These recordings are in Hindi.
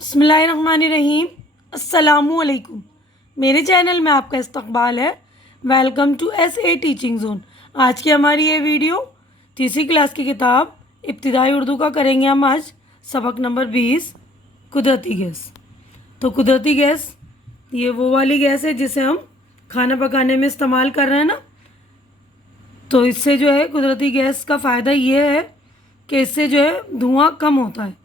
बिस्मिल्लाहिर्रहमानिर्रहीम। अस्सलामुअलैकुम। मेरे चैनल में आपका इस्तकबाल है। Welcome to SA teaching zone. आज की हमारी ये वीडियो तीसरी क्लास की किताब इब्तिदाई उर्दू का करेंगे हम आज सबक नंबर 20 कुदरती गैस। तो कुदरती गैस ये वो वाली गैस है जिसे हम खाना पकाने में इस्तेमाल कर रहे हैं ना। तो इससे जो है कुदरती गैस का फ़ायदा ये है कि इससे जो है धुआं कम होता है,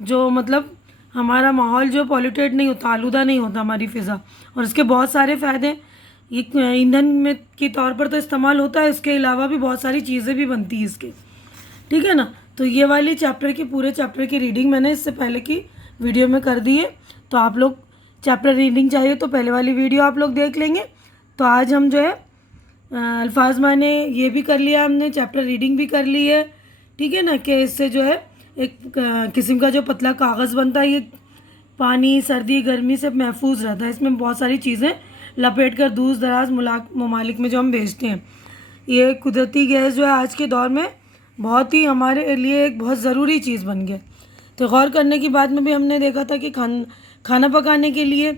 जो मतलब हमारा माहौल जो पॉल्यूटेड नहीं होता, आलूदा नहीं होता हमारी फ़िज़ा। और इसके बहुत सारे फ़ायदे ये ईंधन में के तौर पर तो इस्तेमाल होता है, इसके अलावा भी बहुत सारी चीज़ें भी बनती हैं इसके, ठीक है ना। तो ये वाली चैप्टर की पूरे चैप्टर की रीडिंग मैंने इससे पहले की वीडियो में कर दी है। तो आप लोग चैप्टर रीडिंग चाहिए तो पहले वाली वीडियो आप लोग देख लेंगे। तो आज हम जो है अल्फाज माने ये भी कर लिया हमने, चैप्टर रीडिंग भी कर ली है, ठीक है ना। कि इससे जो है एक किस्म का जो पतला कागज़ बनता है, ये पानी सर्दी गर्मी से महफूज रहता है। इसमें बहुत सारी चीज़ें लपेट कर दूर दराज ममालिक में जो हम भेजते हैं। ये कुदरती गैस जो है आज के दौर में बहुत ही हमारे लिए एक बहुत ज़रूरी चीज़ बन गया। तो गौर करने की बात में भी हमने देखा था कि खाना पकाने के लिए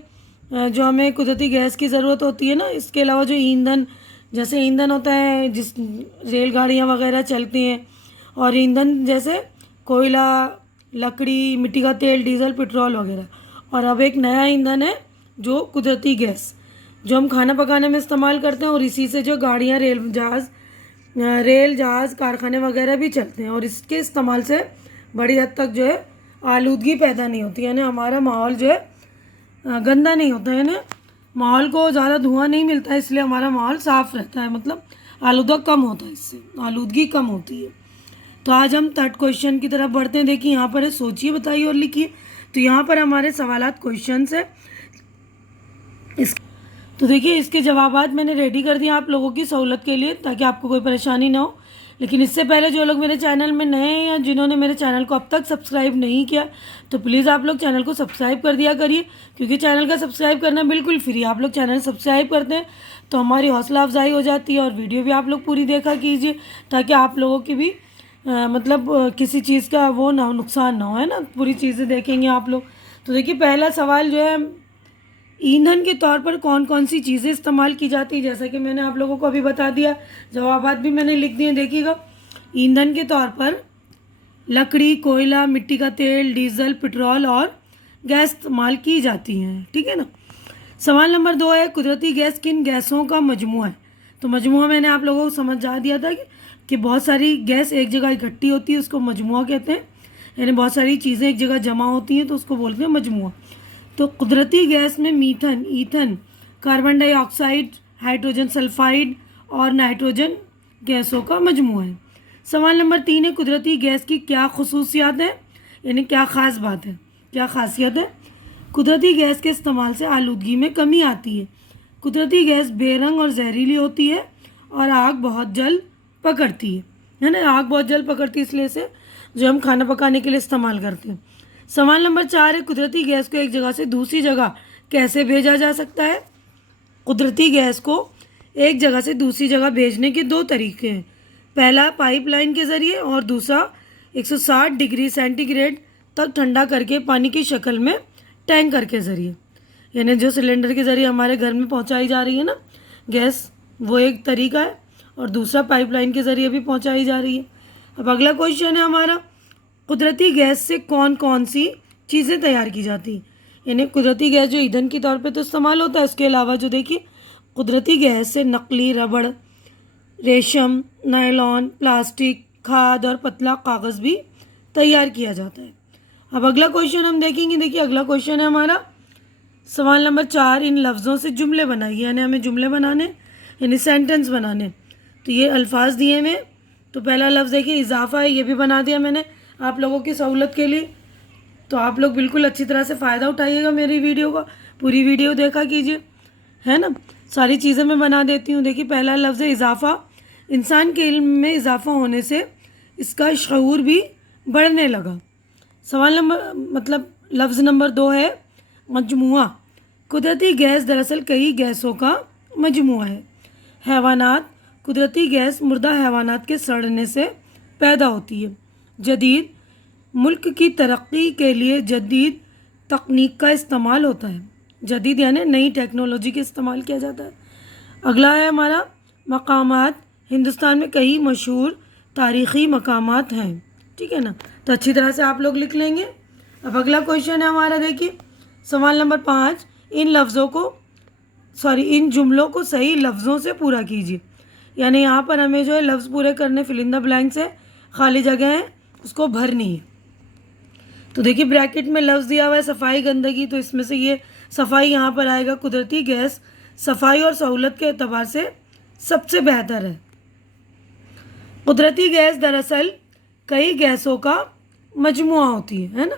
जो हमें कुदरती गैस की ज़रूरत होती है ना, इसके अलावा जो ईंधन, जैसे ईंधन होता है जिस रेलगाड़ियाँ वगैरह चलती हैं, और ईंधन जैसे कोयला, लकड़ी, मिट्टी का तेल, डीजल, पेट्रोल वगैरह। और अब एक नया ईंधन है जो कुदरती गैस, जो हम खाना पकाने में इस्तेमाल करते हैं। और इसी से जो गाड़ियाँ, रेल जहाज़, कारखाने वगैरह भी चलते हैं। और इसके इस्तेमाल से बड़ी हद तक जो है आलूदगी पैदा नहीं होती, यानी हमारा माहौल जो है गंदा नहीं होता है ना, माहौल को ज़्यादा धुआं नहीं मिलता है, इसलिए हमारा माहौल साफ़ रहता है, मतलब आलूदा कम होता है, इससे आलूदगी कम होती है। तो आज हम थर्ड क्वेश्चन की तरफ बढ़ते हैं। देखिए यहाँ पर है, सोचिए, बताइए और लिखिए। तो यहाँ पर हमारे सवालात क्वेश्चन है इस तो देखिए इसके जवाबात मैंने रेडी कर दिए आप लोगों की सहूलत के लिए, ताकि आपको कोई परेशानी ना हो। लेकिन इससे पहले जो लोग मेरे चैनल में नए हैं या जिन्होंने मेरे चैनल को अब तक सब्सक्राइब नहीं किया, तो प्लीज़ आप लोग चैनल को सब्सक्राइब कर दिया करिए, क्योंकि चैनल का सब्सक्राइब करना बिल्कुल फ्री है। आप लोग चैनल सब्सक्राइब करते हैं तो हमारी हौसला अफजाई हो जाती है। और वीडियो भी आप लोग पूरी देखा कीजिए, ताकि आप लोगों की भी किसी चीज़ का वो ना नुकसान ना हो, है ना। पूरी चीज़ें देखेंगे आप लोग। तो देखिए पहला सवाल जो है, ईंधन के तौर पर कौन कौन सी चीज़ें इस्तेमाल की जाती है, जैसा कि मैंने आप लोगों को अभी बता दिया, जवाबात भी मैंने लिख दिए। देखिएगा, ईंधन के तौर पर लकड़ी, कोयला, मिट्टी का तेल, डीजल, पेट्रोल और गैस इस्तेमाल की जाती हैं, ठीक है ना। सवाल नंबर 2 है, कुदरती गैस किन गैसों का मजमुआ है। तो मजमुआ मैंने आप लोगों को समझा दिया था कि बहुत सारी गैस एक जगह इकट्ठी होती है, उसको मजमुआ कहते हैं। यानी बहुत सारी चीज़ें एक जगह जमा होती हैं तो उसको बोलते हैं मजमुआ। तो कुदरती गैस में methane, ethane, carbon dioxide, hydrogen sulphide और नाइट्रोजन गैसों का मजमूआ है। सवाल नंबर 3 है, कुदरती गैस की क्या खसूसियात है, यानी क्या ख़ास बात है, क्या खासियत है। कुदरती गैस के इस्तेमाल से आलूदगी में कमी आती है। कुदरती गैस बेरंग और जहरीली होती है और आग बहुत जल्द पकड़ती है ना। आग बहुत जल्द पकड़ती है, इसलिए से जो हम खाना पकाने के लिए इस्तेमाल करते हैं। सवाल नंबर 4 है, कुदरती गैस को एक जगह से दूसरी जगह कैसे भेजा जा सकता है। कुदरती गैस को एक जगह से दूसरी जगह भेजने के 2 तरीके हैं। पहला पाइपलाइन के ज़रिए और दूसरा 160 डिग्री सेंटीग्रेड तक ठंडा करके पानी की शक्ल में टैंकर के ज़रिए, यानी जो सिलेंडर के ज़रिए हमारे घर में पहुंचाई जा रही है ना गैस, वो एक तरीका है। और दूसरा पाइपलाइन के ज़रिए भी पहुंचाई जा रही है। अब अगला क्वेश्चन है हमारा, कुदरती गैस से कौन कौन सी चीज़ें तैयार की जाती हैं। यानी कुदरती गैस जो ईंधन के तौर पे तो इस्तेमाल होता है, इसके अलावा जो देखिए कुदरती गैस से नकली रबड़, रेशम, नायलॉन, प्लास्टिक, खाद और पतला कागज़ भी तैयार किया जाता है। अब अगला क्वेश्चन हम देखेंगे। देखिए अगला क्वेश्चन है हमारा सवाल नंबर 4, इन लफ्ज़ों से जुमले बनाइए। यानी हमें जुमले बनाने, यानी सेंटेंस बनाने। तो ये अल्फाज दिए हुए। तो पहला लफ्ज़ देखिए इजाफ़ा है, ये भी बना दिया मैंने आप लोगों की सहूलत के लिए। तो आप लोग बिल्कुल अच्छी तरह से फ़ायदा उठाइएगा मेरी वीडियो का, पूरी वीडियो देखा कीजिए, है ना। सारी चीज़ें मैं बना देती हूँ। देखिए पहला लफ्ज़ है इजाफ़ा, इंसान के इल्म में इजाफ़ा होने से इसका शऊर भी बढ़ने लगा। सवाल नंबर लफ्ज़ नंबर 2 है मजमुआ, कुदरती गैस दरअसल कई गैसों का मजमुआ है। हैवानात, कुदरती गैस मुर्दा हैवानात के सड़ने से पैदा होती है। जदीद, मुल्क की तरक्की के लिए जदीद तकनीक का इस्तेमाल होता है। जदीद यानी नई टेक्नोलॉजी का इस्तेमाल किया जाता है। अगला है हमारा मकामात। हिंदुस्तान में कई मशहूर तारीख़ी मकामात हैं, ठीक है ना, तो अच्छी तरह से आप लोग लिख लेंगे। अब अगला क्वेश्चन है हमारा, देखिए सवाल नंबर 5, इन जुमलों को सही लफ्ज़ों से पूरा कीजिए। यानी यहाँ पर हमें जो है लफ्ज़ पूरे करने, फिल इन द ब्लैंक्स है, खाली जगह है, उसको भरनी है। तो देखिए ब्रैकेट में लफ्ज़ दिया हुआ है सफाई गंदगी, तो इसमें से ये सफाई यहाँ पर आएगा। कुदरती गैस सफाई और सहूलत के एतबार से सबसे बेहतर है। कुदरती गैस दरअसल कई गैसों का मजमुआ होती है ना।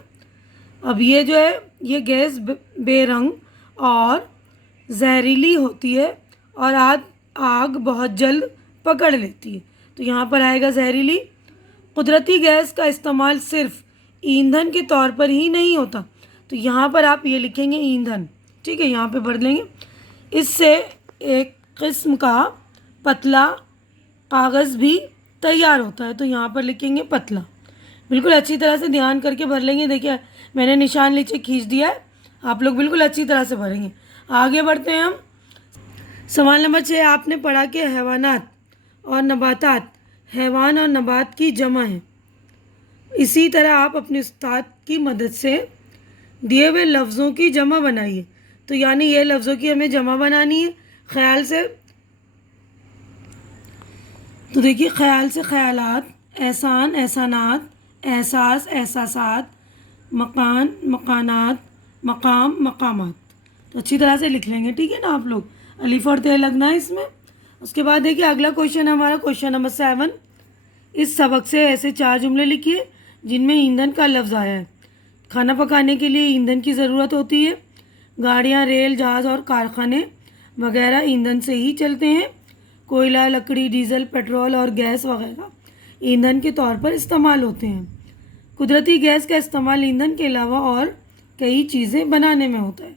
अब ये जो है ये गैस बेरंग और जहरीली होती है और आग बहुत जल्द पकड़ लेती है, तो यहाँ पर आएगा जहरीली। कुदरती गैस का इस्तेमाल सिर्फ ईंधन के तौर पर ही नहीं होता, तो यहाँ पर आप ये लिखेंगे ईंधन, ठीक है, यहाँ पे भर लेंगे। इससे एक किस्म का पतला कागज़ भी तैयार होता है, तो यहाँ पर लिखेंगे पतला। बिल्कुल अच्छी तरह से ध्यान करके भर लेंगे। देखिए मैंने निशान नीचे खींच दिया है, आप लोग बिल्कुल अच्छी तरह से भरेंगे। आगे बढ़ते हैं हम। सवाल नंबर 6, आपने पढ़ा कि हैवानात और नबातात हैवान और नबात की जमा है। इसी तरह आप अपने उस्ताद की मदद से दिए हुए लफ्ज़ों की जमा बनाइए। तो यानी ये लफ्ज़ों की हमें जमा बनानी है ख्याल से। तो देखिए ख्याल से ख्यालात, एहसान एहसानात, एहसास एहसासात, मकान मकानात, मकाम मकामात। तो अच्छी तरह से लिख लेंगे, ठीक है ना आप लोग, अलीफ और ते लगना है इसमें। उसके बाद देखिए अगला क्वेश्चन है हमारा, क्वेश्चन नंबर 7। इस सबक से ऐसे 4 जुमले लिखिए जिनमें ईंधन का लफ्ज़ आया है। खाना पकाने के लिए ईंधन की ज़रूरत होती है। गाड़ियाँ, रेल, जहाज़ और कारखाने वगैरह ईंधन से ही चलते हैं। कोयला, लकड़ी, डीजल, पेट्रोल और गैस वगैरह ईंधन के तौर पर इस्तेमाल होते हैं। कुदरती गैस का इस्तेमाल ईंधन के अलावा और कई चीज़ें बनाने में होता है।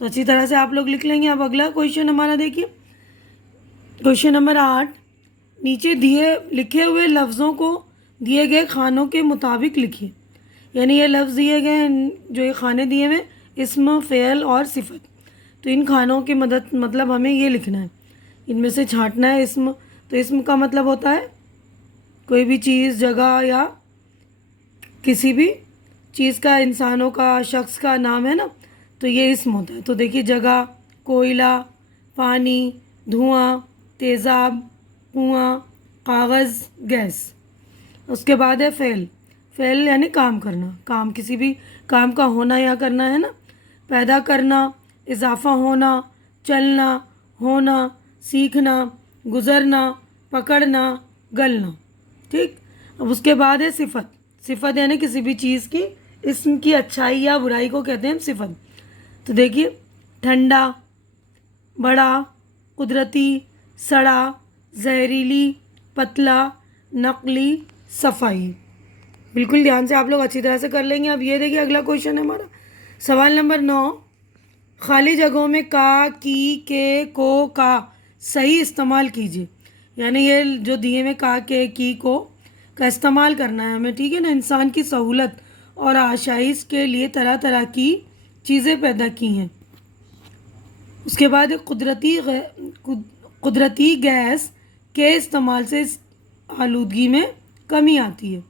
तो अच्छी तरह से आप लोग लिख लेंगे। अब अगला क्वेश्चन हमारा देखिए, क्वेश्चन नंबर 8। नीचे लिखे हुए लफ्ज़ों को दिए गए खानों के मुताबिक लिखिए। यानी ये लफ्ज़ दिए गए हैं, जो ये खाने दिए हुए, इस्म, फ़ेल और सिफत। तो इन खानों की मतलब हमें ये लिखना है, इनमें से छांटना है। इस्म, तो इस्म का मतलब होता है कोई भी चीज़, जगह या किसी भी चीज़ का, इंसानों का, शख्स का नाम है ना, तो ये इस्म होता है। तो देखिए जगह, कोयला, पानी, धुआं, तेज़ाब, कुआं, कागज़, गैस। उसके बाद है फ़ेल। फ़ेल यानी काम करना, काम, किसी भी काम का होना या करना है ना। पैदा करना, इजाफ़ा होना, चलना, होना, सीखना, गुज़रना, पकड़ना, गलना, ठीक। अब उसके बाद है सिफत। सिफत यानी किसी भी चीज़ की, इस्म की अच्छाई या बुराई को कहते हैं सिफत। तो देखिए ठंडा, बड़ा, कुदरती, सड़ा, जहरीली, पतला, नकली, सफाई। बिल्कुल ध्यान से आप लोग अच्छी तरह से कर लेंगे। अब ये देखिए अगला क्वेश्चन है हमारा, सवाल नंबर 9। खाली जगहों में का, की, के, को का सही इस्तेमाल कीजिए। यानी ये जो दिए में का, के, की, को का इस्तेमाल करना है हमें, ठीक है ना। इंसान की सहूलत और आसाइश के लिए तरह तरह की चीज़ें पैदा की हैं। उसके बाद कुदरती गैस के इस्तेमाल से आलूदगी में कमी आती है।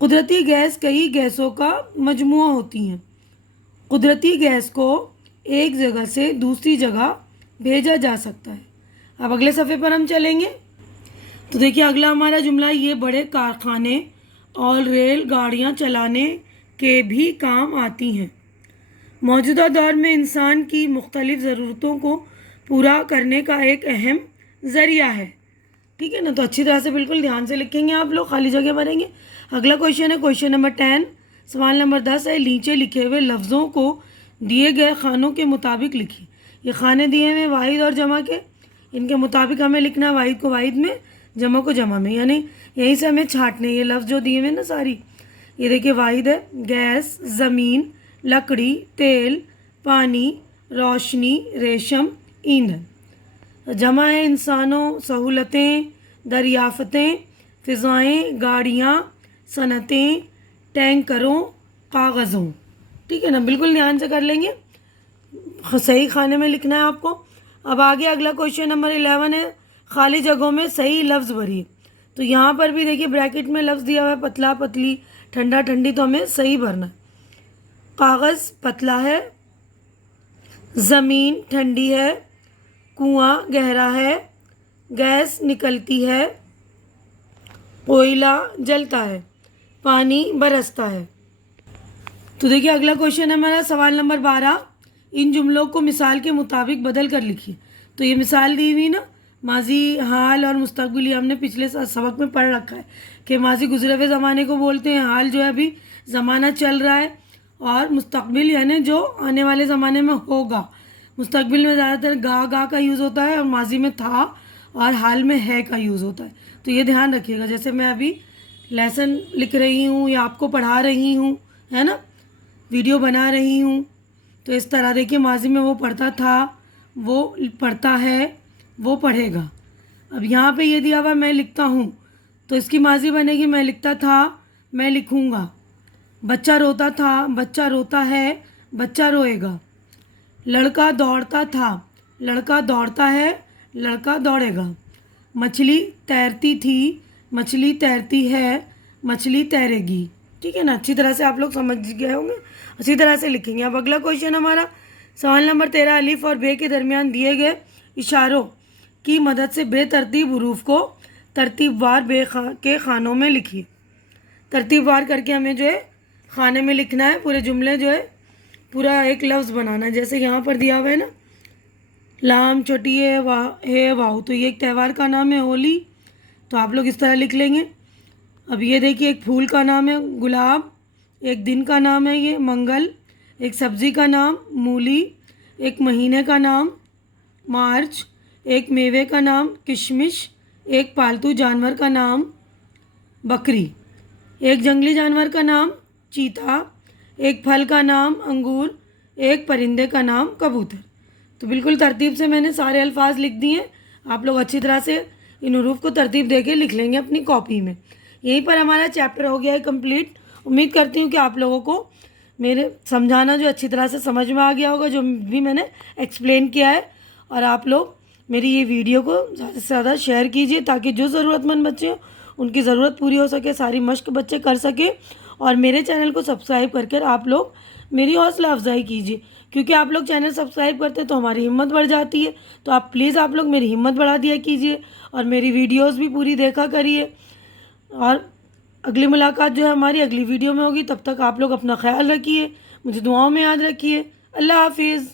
कुदरती गैस कई गैसों का मजमुआ होती हैं। कुदरती गैस को एक जगह से दूसरी जगह भेजा जा सकता है। अब अगले सफ़े पर हम चलेंगे। तो देखिए अगला हमारा जुमला, ये बड़े कारखाने और रेल गाड़ियाँ चलाने के भी काम आती हैं। मौजूदा दौर में इंसान की मुख्तलिफ़ ज़रूरतों को पूरा करने का एक अहम ज़रिया है, ठीक है ना। तो अच्छी तरह से बिल्कुल ध्यान से लिखेंगे आप लोग, खाली जगह भरेंगे। अगला क्वेश्चन है क्वेश्चन नंबर 10। सवाल नंबर 10 है, नीचे लिखे हुए लफ्ज़ों को दिए गए खानों के मुताबिक लिखिए। ये खाने दिए हुए वाहिद और जमा के, इनके मुताबिक हमें लिखना है, वाहिद को वाहिद में, जमा को जमा में। यानी यहीं से हमें छांटने, ये लफ्ज़ जो दिए हुए ना सारी, ये देखिए वाहिद है गैस, ज़मीन, लकड़ी, तेल, पानी, रोशनी, रेशम, ईंधन। जमा है इंसानों, सहूलतें, दरियाफ़तें, फ़िज़ाएँ, गाड़ियाँ, सनतें, टैंकरों, कागज़ों, ठीक है ना, बिल्कुल ध्यान से कर लेंगे, सही खाने में लिखना है आपको। अब आगे अगला क्वेश्चन नंबर 11 है, खाली जगहों में सही लफ्ज़ भरिए। तो यहाँ पर भी देखिए ब्रैकेट में लफ्ज़ दिया हुआ है पतला पतली ठंडा ठंडी, तो हमें सही भरना है। कागज़ पतला है, ज़मीन ठंडी है, कुआं गहरा है, गैस निकलती है, कोयला जलता है, पानी बरसता है। तो देखिए अगला क्वेश्चन है हमारा सवाल नंबर 12, इन जुमलों को मिसाल के मुताबिक बदल कर लिखिए। तो ये मिसाल दी हुई ना, माजी, हाल और मुस्तकबिल, ये हमने पिछले सबक में पढ़ रखा है कि माजी गुजरे हुए ज़माने को बोलते हैं, हाल जो है अभी ज़माना चल रहा है, और मुस्तकबिल यानी जो आने वाले ज़माने में होगा। मुस्तकबिल में ज़्यादातर गा का यूज़ होता है, और माजी में था और हाल में है का यूज़ होता है। तो ये ध्यान रखिएगा, जैसे मैं अभी लेसन लिख रही हूँ या आपको पढ़ा रही हूँ, है ना, वीडियो बना रही हूँ, तो इस तरह देखिए माजी में वो पढ़ता था, वो पढ़ता है, वो पढ़ेगा। अब यहाँ पे ये दिया हुआ मैं लिखता हूँ, तो इसकी माजी बनेगी मैं लिखता था, मैं लिखूँगा। बच्चा रोता था, बच्चा रोता है, बच्चा रोएगा। लड़का दौड़ता था, लड़का दौड़ता है, लड़का दौड़ेगा। मछली तैरती थी, मछली तैरती है, मछली तैरेगी। ठीक है ना, अच्छी तरह से आप लोग समझ गए होंगे, अच्छी तरह से लिखेंगे। अब अगला क्वेश्चन हमारा सवाल नंबर 13, अलिफ और बे के दरमियान दिए गए इशारों की मदद से बेतरतीब हरूफ को तरतीबवार के खानों में लिखिए। तरतीबवार करके हमें जो है खाने में लिखना है, पूरे जुमले जो है पूरा एक लफ्ज़ बनाना है। जैसे यहाँ पर दिया हुआ है ना, लाम छोटी है वाह, तो ये एक त्यौहार का नाम है होली, तो आप लोग इस तरह लिख लेंगे। अब ये देखिए एक फूल का नाम है गुलाब, एक दिन का नाम है ये मंगल, एक सब्ज़ी का नाम मूली, एक महीने का नाम मार्च, एक मेवे का नाम किशमिश, एक पालतू जानवर का नाम बकरी, एक जंगली जानवर का नाम चीता, एक फल का नाम अंगूर, एक परिंदे का नाम कबूतर। तो बिल्कुल तरतीब से मैंने सारे अल्फाज लिख दिए। आप लोग अच्छी तरह से इन हरूफ को तरतीब देके लिख लेंगे अपनी कॉपी में। यहीं पर हमारा चैप्टर हो गया है कंप्लीट। उम्मीद करती हूँ कि आप लोगों को मेरे समझाना जो अच्छी तरह से समझ में आ गया होगा, जो भी मैंने एक्सप्लेन किया है। और आप लोग मेरी ये वीडियो को ज़्यादा से ज़्यादा शेयर कीजिए, ताकि जो ज़रूरतमंद बच्चे हो उनकी ज़रूरत पूरी हो सके, सारी मश्क बच्चे कर सके। और मेरे चैनल को सब्सक्राइब करके आप लोग मेरी हौसला अफजाई कीजिए, क्योंकि आप लोग चैनल सब्सक्राइब करते हैं तो हमारी हिम्मत बढ़ जाती है। तो आप प्लीज़ आप लोग मेरी हिम्मत बढ़ा दिया कीजिए, और मेरी वीडियोस भी पूरी देखा करिए। और अगली मुलाकात जो है हमारी अगली वीडियो में होगी। तब तक आप लोग अपना ख्याल रखिए, मुझे दुआओं में याद रखिए। अल्लाह हाफिज़।